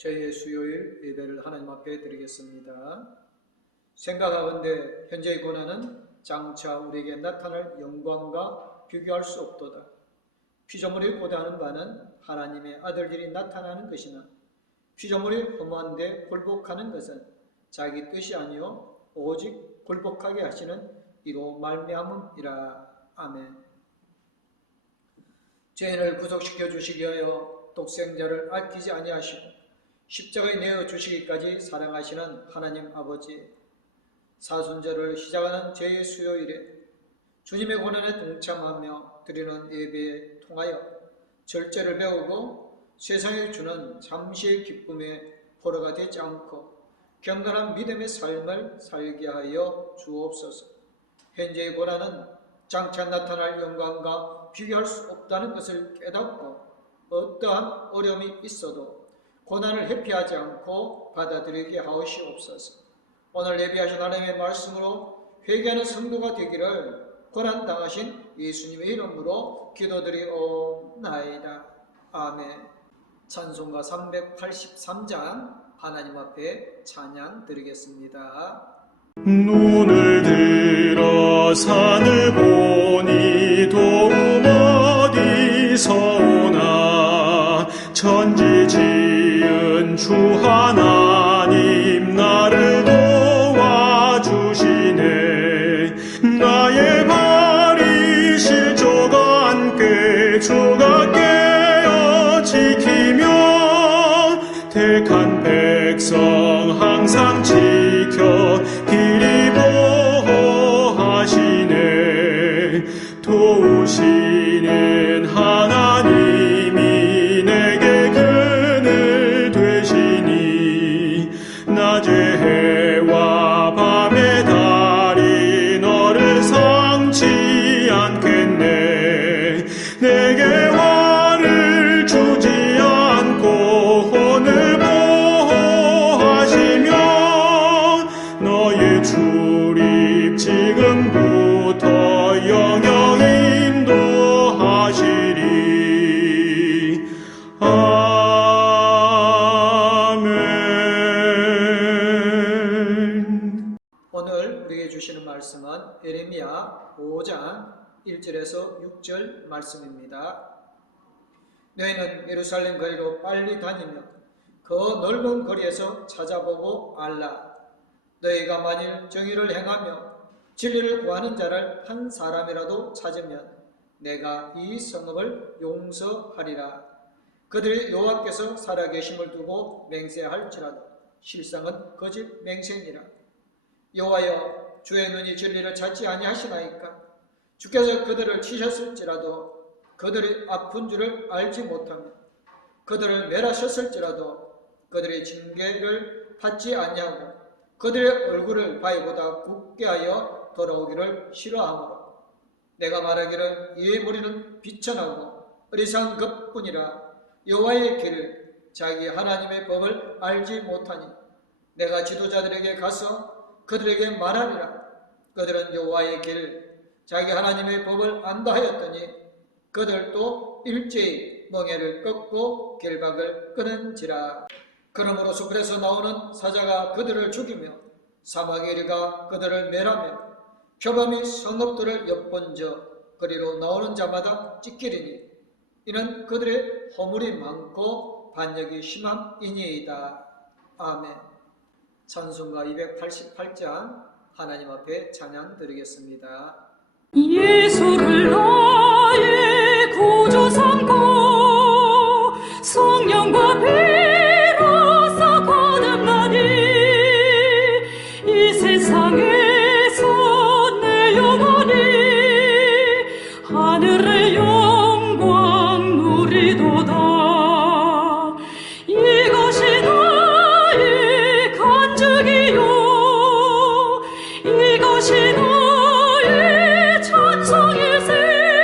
제 수요일 예배를 하나님 앞에 드리겠습니다. 생각하건대 현재의 고난은 장차 우리에게 나타날 영광과 비교할 수 없도다. 피조물이 고대하는 바는 하나님의 아들들이 나타나는 것이나 피조물이 허무한데 굴복하는 것은 자기 뜻이 아니요 오직 굴복하게 하시는 이로 말미암음이라. 아멘. 죄인을 구속시켜 주시기 위하여 독생자를 아끼지 아니하시고 십자가에 내어 주시기까지 사랑하시는 하나님 아버지, 사순절을 시작하는 제 수요일에 주님의 고난에 동참하며 드리는 예배에 통하여 절제를 배우고 세상에 주는 잠시의 기쁨에 포로가 되지 않고 경건한 믿음의 삶을 살게 하여 주옵소서. 현재의 고난은 장차 나타날 영광과 비교할 수 없다는 것을 깨닫고 어떠한 어려움이 있어도 고난을 회피하지 않고 받아들이게 하옵시옵소서. 오늘 예비하신 하나님의 말씀으로 회개하는 성도가 되기를 고난당하신 예수님의 이름으로 기도드리옵나이다. 아멘. 찬송가 383장 하나님 앞에 찬양 드리겠습니다. 눈을 들어 산을 보니 도움 어디서 오나. 천지 지은 주 하나님 나를 도와주시네. 나의 발이 실조가 함께 주가 깨어 지키며 택한 백성 항상 지켜 길이 보호하시네. 도우시는 하나님이 내게 그늘 되시니. 낮의 해와 밤의 달이 너를 상치 않겠네. 내게 화를 주지 않고 혼을 보호하시며 너의 출입 지금부터 영영 인도하시리. 아멘. 오늘 우리에게 주시는 말씀은 예레미야 5장 1절에서 6절 말씀입니다. 너희는 예루살렘 거리로 빨리 다니며 그 넓은 거리에서 찾아보고 알라. 너희가 만일 정의를 행하며 진리를 구하는 자를 한 사람이라도 찾으면 내가 이 성읍을 용서하리라. 그들이 여호와께서 살아계심을 두고 맹세할지라도 실상은 거짓 맹세니라. 여호와여, 주의 눈이 진리를 찾지 아니하시나이까. 주께서 그들을 치셨을지라도 그들이 아픈 줄을 알지 못하며 그들을 멸하셨을지라도 그들의 징계를 받지 아니하고 그들의 얼굴을 바위보다 굽게 하여 돌아오기를 싫어하므로 내가 말하기를 이의 무리는 비천하고 어리석은 것뿐이라. 여호와의 길을 자기 하나님의 법을 알지 못하니 내가 지도자들에게 가서 그들에게 말하리라. 그들은 여호와의 길 자기 하나님의 법을 안다 하였더니 그들도 일제히 멍에를 꺾고 길박을 끊은지라. 그러므로 숲에서 나오는 사자가 그들을 죽이며 사막의 이리가 그들을 멸하며 표범이 성읍들을 엿본저 그리로 나오는 자마다 찢기리니 이는 그들의 허물이 많고 반역이 심함이니이다. 아멘. 찬송가 288장 하나님 앞에 찬양 드리겠습니다. 예수를 나의 구주 삼고 성령과 피로써 거듭나니 이 세상에서 내 영혼이 하늘의 영광 누리도다. 이것이 나의 간증이요 이것이 나의 찬송일세.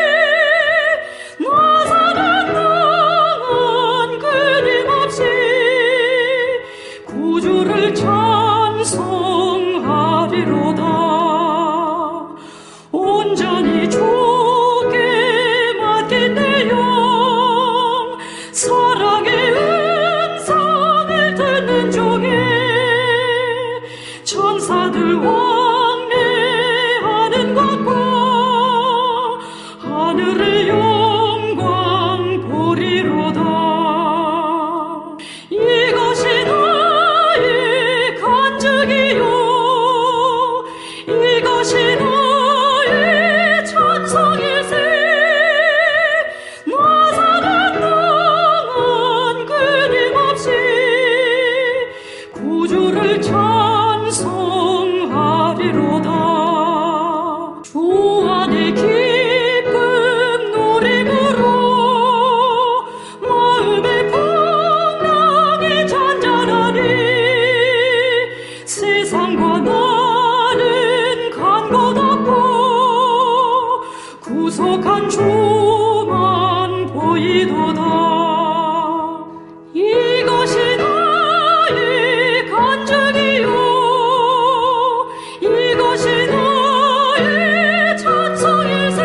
천사들 왕래하는 것과 하늘의 영광 보리로다. 이것이 나의 간증이요 이것이 나의 찬송일세. 나 사는 동안 끊임없이 구주를 찬송하리로다. 주 안에 기쁨 노림으로 마음의 풍랑이 잔잔하니 세상과 나는 간 곳 없고 구속한 주만 보이도다. 이것이 나의 간증이요 이것이 나의 찬송일세.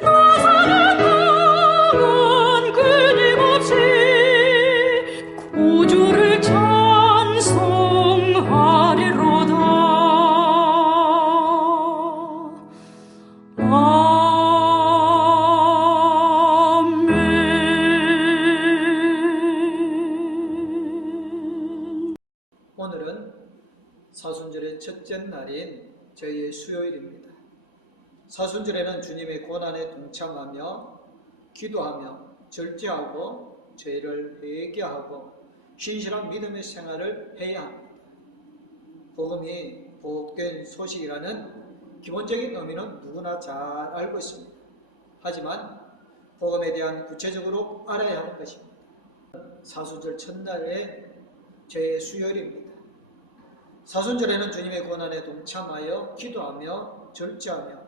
나 사는 동안 끊임없이 구주를 찬송하리로다. 아멘. 오늘은 사순절의 첫째 날인 저희의 수요일입니다. 사순절에는 주님의 고난에 동참하며 기도하며 절제하고 죄를 회개하고 신실한 믿음의 생활을 해야 합니다. 복음이 복된 소식이라는 기본적인 의미는 누구나 잘 알고 있습니다. 하지만 복음에 대한 구체적으로 알아야 하는 것입니다. 사순절 첫날의 저의 수요일입니다. 사순절에는 주님의 고난에 동참하여 기도하며 절제하며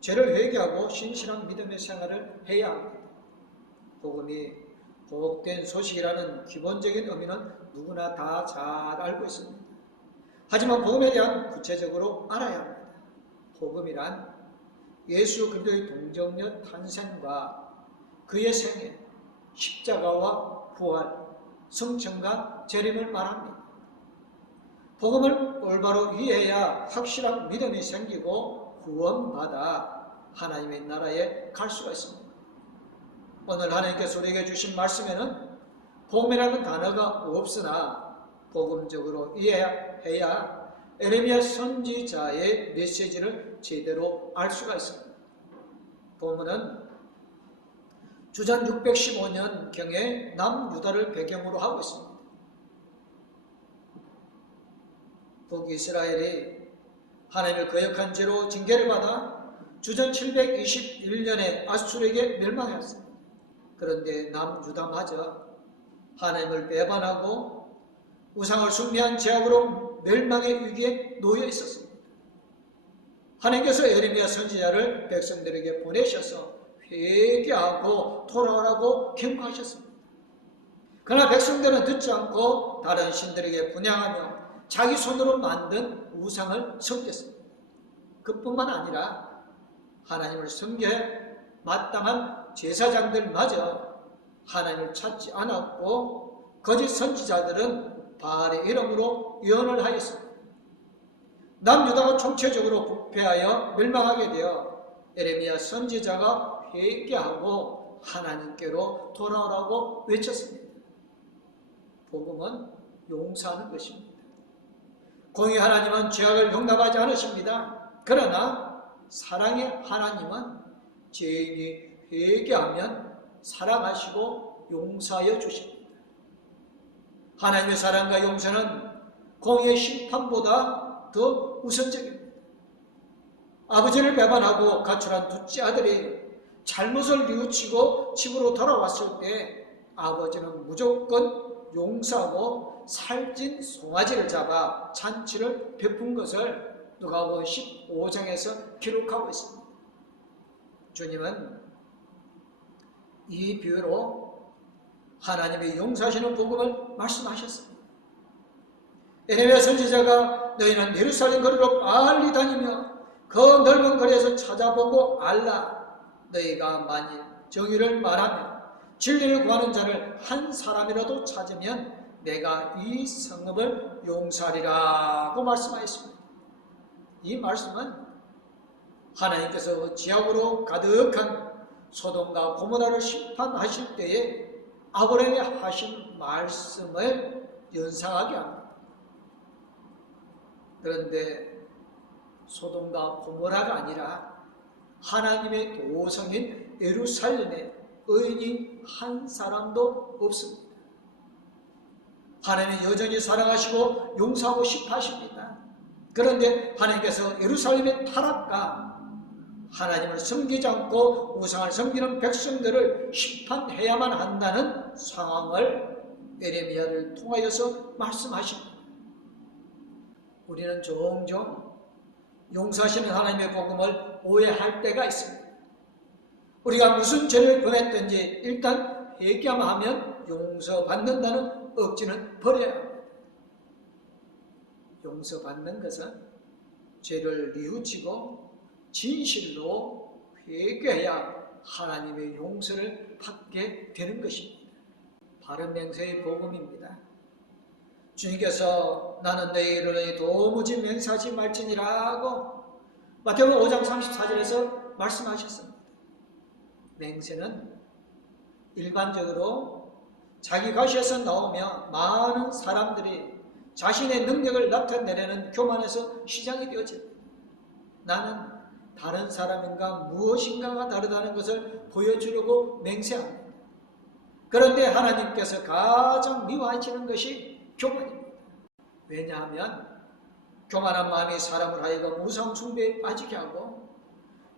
죄를 회개하고 신실한 믿음의 생활을 해야 합니다. 복음이 복된 소식이라는 기본적인 의미는 누구나 다 잘 알고 있습니다. 하지만 복음에 대한 구체적으로 알아야 합니다. 복음이란 예수 그리스도의 동정녀 탄생과 그의 생애, 십자가와 부활, 성천과 재림을 말합니다. 복음을 올바로 이해해야 확실한 믿음이 생기고 구원받아 하나님의 나라에 갈 수가 있습니다. 오늘 하나님께서 우리에게 주신 말씀에는 복음이라는 단어가 없으나 복음적으로 이해해야 에레미야 선지자의 메시지를 제대로 알 수가 있습니다. 본문은 주전 615년경에 남유다를 배경으로 하고 있습니다. 북이스라엘이 하나님을 거역한 죄로 징계를 받아 주전 721년에 아수르에게 멸망했습니다. 그런데 남유다마저 하나님을 배반하고 우상을 숭배한 죄악으로 멸망의 위기에 놓여 있었습니다. 하나님께서 예레미야 선지자를 백성들에게 보내셔서 회개하고 돌아오라고 경고하셨습니다. 그러나 백성들은 듣지 않고 다른 신들에게 분향하며 자기 손으로 만든 우상을 섬겼습니다. 그뿐만 아니라 하나님을 섬겨야 마땅한 제사장들마저 하나님을 찾지 않았고 거짓 선지자들은 바알의 이름으로 예언을 하였습니다. 남유다가 총체적으로 부패하여 멸망하게 되어 예레미야 선지자가 회개하고 하나님께로 돌아오라고 외쳤습니다. 복음은 용서하는 것입니다. 공의 하나님은 죄악을 용납하지 않으십니다. 그러나 사랑의 하나님은 죄인이 회개하면 사랑하시고 용서하여 주십니다. 하나님의 사랑과 용서는 공의의 심판보다 더 우선적입니다. 아버지를 배반하고 가출한 둘째 아들이 잘못을 뉘우치고 집으로 돌아왔을 때 아버지는 무조건 용서하고 살찐 송아지를 잡아 잔치를 베푼 것을 누가복음 15장에서 기록하고 있습니다. 주님은 이 비유로 하나님의 용서하시는 복음을 말씀하셨습니다. 에레미야 선지자가 너희는 예루살렘 거리로 빨리 다니며 그 넓은 거리에서 찾아보고 알라. 너희가 만일 정의를 말하며 진리를 구하는 자를 한 사람이라도 찾으면 내가 이 성읍을 용서하리라고 말씀하였습니다. 이 말씀은 하나님께서 지옥으로 가득한 소돔과 고모라를 심판하실 때에 아브라함이 하신 말씀을 연상하게 합니다. 그런데 소돔과 고모라가 아니라 하나님의 도성인 예루살렘에 의인이 한 사람도 없습니다. 하나님은 여전히 사랑하시고 용서하고 싶어 하십니다. 그런데 하나님께서 예루살렘의 타락과 하나님을 섬기지 않고 우상을 섬기는 백성들을 심판해야만 한다는 상황을 예레미야를 통하여서 말씀하십니다. 우리는 종종 용서하시는 하나님의 복음을 오해할 때가 있습니다. 우리가 무슨 죄를 범했든지 일단 회개하면 용서받는다는 억지는 버려야 합니다. 용서받는 것은 죄를 뉘우치고 진실로 회개해야 하나님의 용서를 받게 되는 것입니다. 바른 맹세의 복음입니다. 주님께서 나는 너희에 이르노니 도무지 맹세하지 말지니라고 마태복음 5장 34절에서 말씀하셨습니다. 맹세는 일반적으로 자기 가시에서 나오며 많은 사람들이 자신의 능력을 나타내려는 교만에서 시작이 되어집니다. 나는 다른 사람인가 무엇인가가 다르다는 것을 보여주려고 맹세합니다. 그런데 하나님께서 가장 미워하시는 것이 교만입니다. 왜냐하면 교만한 마음이 사람을 하여금 우상 숭배에 빠지게 하고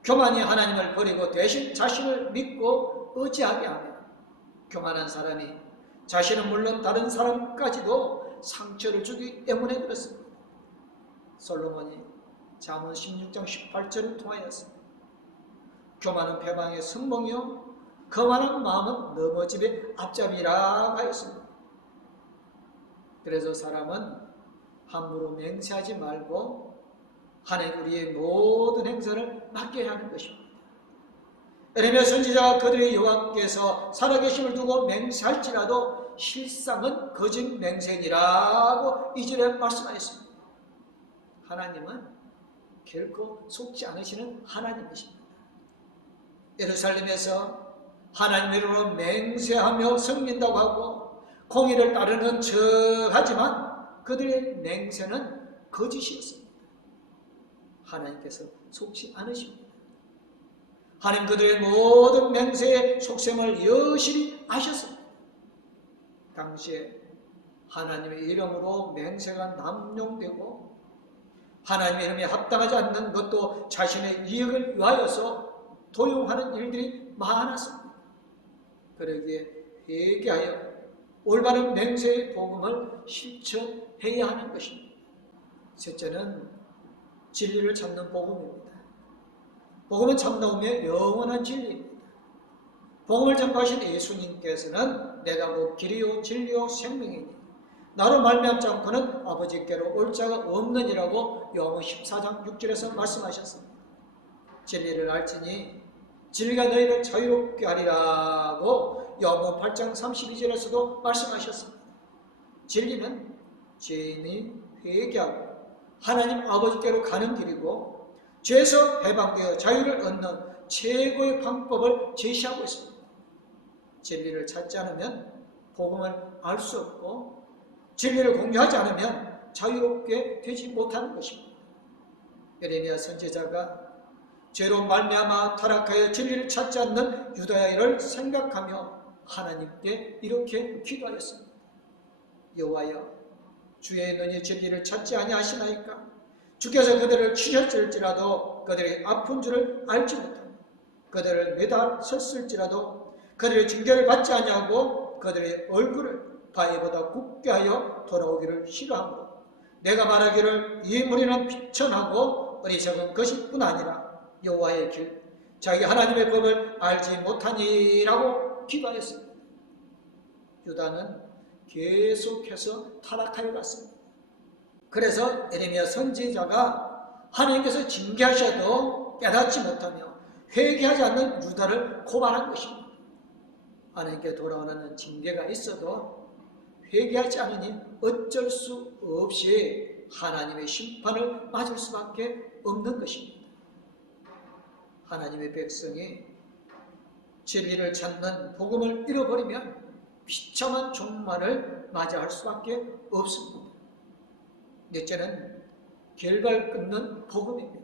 교만이 하나님을 버리고 대신 자신을 믿고 의지하게 하며 교만한 사람이 자신은 물론 다른 사람까지도 상처를 주기 때문에 그렇습니다. 솔로몬이 잠언 16장 18절을 통하였습니다. 교만은 패망의 선봉이요 거만한 마음은 넘어짐의 앞잡이라 하였습니다. 그래서 사람은 함부로 맹세하지 말고 하나님 우리의 모든 행사를 맡겨야 하는 것입니다. 예레미야 선지자가 그들의 여호와께서 살아계심을 두고 맹세할지라도 실상은 거짓 맹세니라고 2절에 말씀하였습니다. 하나님은 결코 속지 않으시는 하나님이십니다. 예루살렘에서 하나님 이름으로 맹세하며 섬긴다고 하고 공의를 따르는 척하지만 그들의 맹세는 거짓이었습니다. 하나님께서 속지 않으십니다. 하나님 그들의 모든 맹세의 속셈을 여실히 아셨습니다. 당시에 하나님의 이름으로 맹세가 남용되고 하나님의 이름에 합당하지 않는 것도 자신의 이익을 위하여서 도용하는 일들이 많았습니다. 그러기에 회개하여 올바른 맹세의 복음을 실천해야 하는 것입니다. 셋째는 진리를 찾는 복음입니다. 복음은 참나오며 영원한 진리입니다. 복음을 전파하신 예수님께서는 내가 곧 길이요 진리요 생명이니 나로 말미암지 않고는 아버지께로 올 자가 없느니라고 요한복음 14장 6절에서 말씀하셨습니다. 진리를 알지니 진리가 너희를 자유롭게 하리라고 요한복음 8장 32절에서도 말씀하셨습니다. 진리는 죄인이 회개하고 하나님 아버지께로 가는 길이고 죄에서 해방되어 자유를 얻는 최고의 방법을 제시하고 있습니다. 진리를 찾지 않으면 복음을 알 수 없고 진리를 공유하지 않으면 자유롭게 되지 못하는 것입니다. 예레미야 선지자가 죄로 말미암아 타락하여 진리를 찾지 않는 유다야를 생각하며 하나님께 이렇게 기도하였습니다. 여호와여 주의 눈이 진리를 찾지 아니하시나이까? 주께서 그들을 치셨을지라도 그들의 아픈 줄을 알지 못하고 그들을 매달섰을지라도 그들의 징계를 받지 아니하고 그들의 얼굴을 바위보다 굽게 하여 돌아오기를 싫어하므로 내가 말하기를 이 무리는 비천하고 어리석은 것일 뿐 아니라 여호와의 길 자기 하나님의 법을 알지 못하니라고 기도하였습니다. 유다는 계속해서 타락하여 갔습니다. 그래서 예레미야 선지자가 하나님께서 징계하셔도 깨닫지 못하며 회개하지 않는 유다를 고발한 것입니다. 하나님께 돌아오는 징계가 있어도 회개하지 않으니 어쩔 수 없이 하나님의 심판을 맞을 수밖에 없는 것입니다. 하나님의 백성이 진리를 찾는 복음을 잃어버리면 비참한 종말을 맞이할 수밖에 없습니다. 넷째는 결박을 끊는 복음입니다.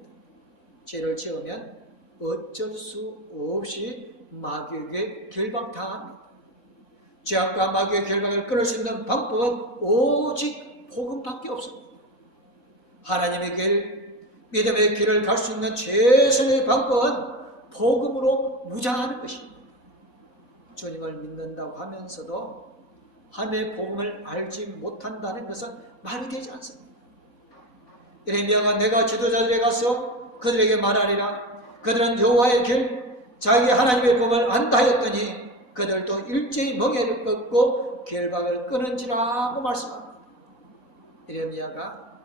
죄를 지으면 어쩔 수 없이 마귀에게 결박당합니다. 죄악과 마귀의 결박을 끊을 수 있는 방법은 오직 복음밖에 없습니다. 하나님의 길, 믿음의 길을 갈 수 있는 최선의 방법은 복음으로 무장하는 것입니다. 주님을 믿는다고 하면서도 하나님의 복음을 알지 못한다는 것은 말이 되지 않습니다. 예레미야가 내가 지도자들에게 가서 그들에게 말하리라. 그들은 여호와의 길, 자기 하나님의 복음을 안다 하였더니 그들도 일제히 멍에를 꺾고 결박을 끊은지라고 말씀합니다. 예레미야가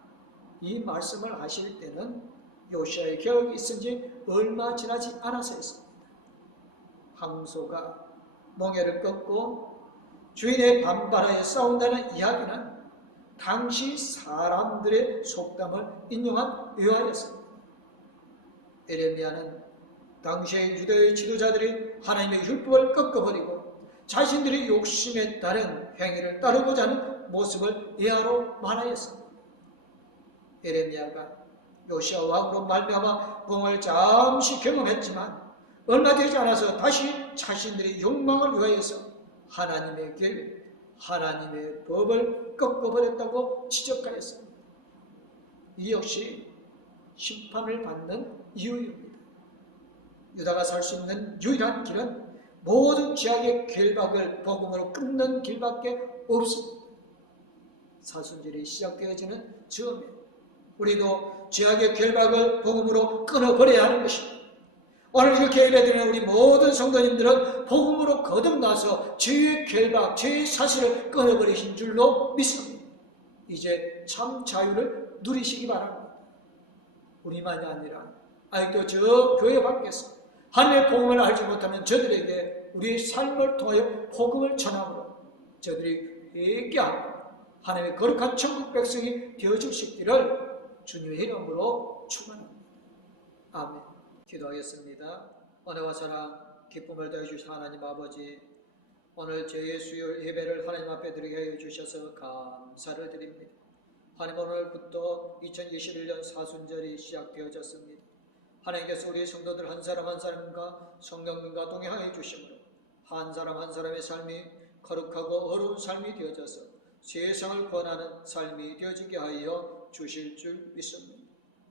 이 말씀을 하실 때는 요시아의 개혁이 있은 지 얼마 지나지 않아서였습니다. 황소가 멍에를 꺾고 주인의 반발하에 싸운다는 이야기는 당시 사람들의 속담을 인용한 의화였습니다. 예레미야는 당시의 유대의 지도자들이 하나님의 율법을 꺾어버리고 자신들의 욕심에 따른 행위를 따르고자 하는 모습을 예하로 말하였습니다. 예레미야가 요시아 왕으로 말미암아 복음을 잠시 경험했지만 얼마 되지 않아서 다시 자신들의 욕망을 위하여서 하나님의 길, 하나님의 법을 꺾어버렸다고 지적하였습니다. 이 역시 심판을 받는 이유입니다. 유다가 살 수 있는 유일한 길은 모든 죄악의 결박을 복음으로 끊는 길밖에 없습니다. 사순절이 시작되어지는 즈음에 우리도 죄악의 결박을 복음으로 끊어버려야 하는 것입니다. 오늘 이렇게 예배드리는 우리 모든 성도님들은 복음으로 거듭나서 죄의 결박, 죄의 사실을 끊어버리신 줄로 믿습니다. 이제 참 자유를 누리시기 바랍니다. 우리만이 아니라 아직도 저 교회 밖에서 하나님의 복음을 알지 못하면 저들에게 우리의 삶을 통하여 복음을 전함으로 저들이 회개하고 하나님의 거룩한 천국 백성이 되어줄 수 있기를 주님의 이름으로 축원합니다. 아멘. 기도하겠습니다. 은혜와 사랑, 기쁨을 더해 주신 하나님 아버지, 오늘 저희의 수요일 예배를 하나님 앞에 드리게 해 주셔서 감사를 드립니다. 하나님, 오늘부터 2021년 사순절이 시작되어졌습니다. 하나님께서 우리 성도들 한 사람 한 사람과 성령님과 동행하여 주심으로 한 사람 한 사람의 삶이 거룩하고 어려운 삶이 되어져서 세상을 권하는 삶이 되어지게 하여 주실 줄 믿습니다.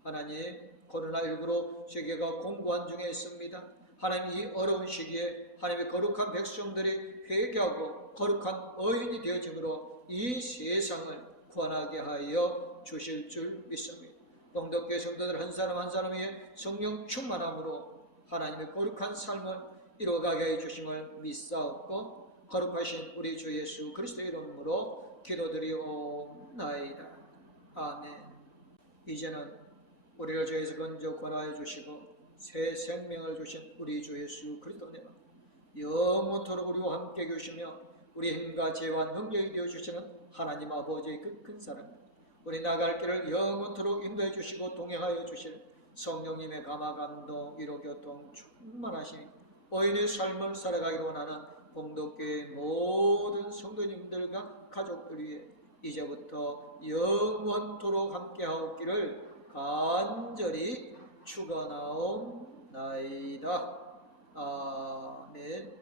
하나님, 코로나19로 세계가 공고한 중에 있습니다. 하나님, 이 어려운 시기에 하나님의 거룩한 백성들이 회개하고 거룩한 의인이 되어짐으로 이 세상을 권하게 하여 주실 줄 믿습니다. 봉독교회 성도들 한 사람 한 사람의 성령 충만함으로 하나님의 거룩한 삶을 이루어가게 해주심을 믿사옵고 거룩하신 우리 주 예수 그리스도의 이름으로 기도드리옵나이다. 아멘. 이제는 우리를 죄에서 건져 권하여 주시고 새 생명을 주신 우리 주 예수 그리스도 내가 영원토록 우리와 함께 계시며 우리 힘과 지혜와 능력이 되어주시는 하나님 아버지의 그 큰 사랑, 우리 나갈 길을 영원토록 인도해 주시고 동행하여 주실 성령님의 감화 감동 위로 교통 충만하신 의인의 삶을 살아가기로 원하는 봉독교회 모든 성도님들과 가족들 위해 이제부터 영원토록 함께하옵기를 간절히 축원하옵나이다. 아멘.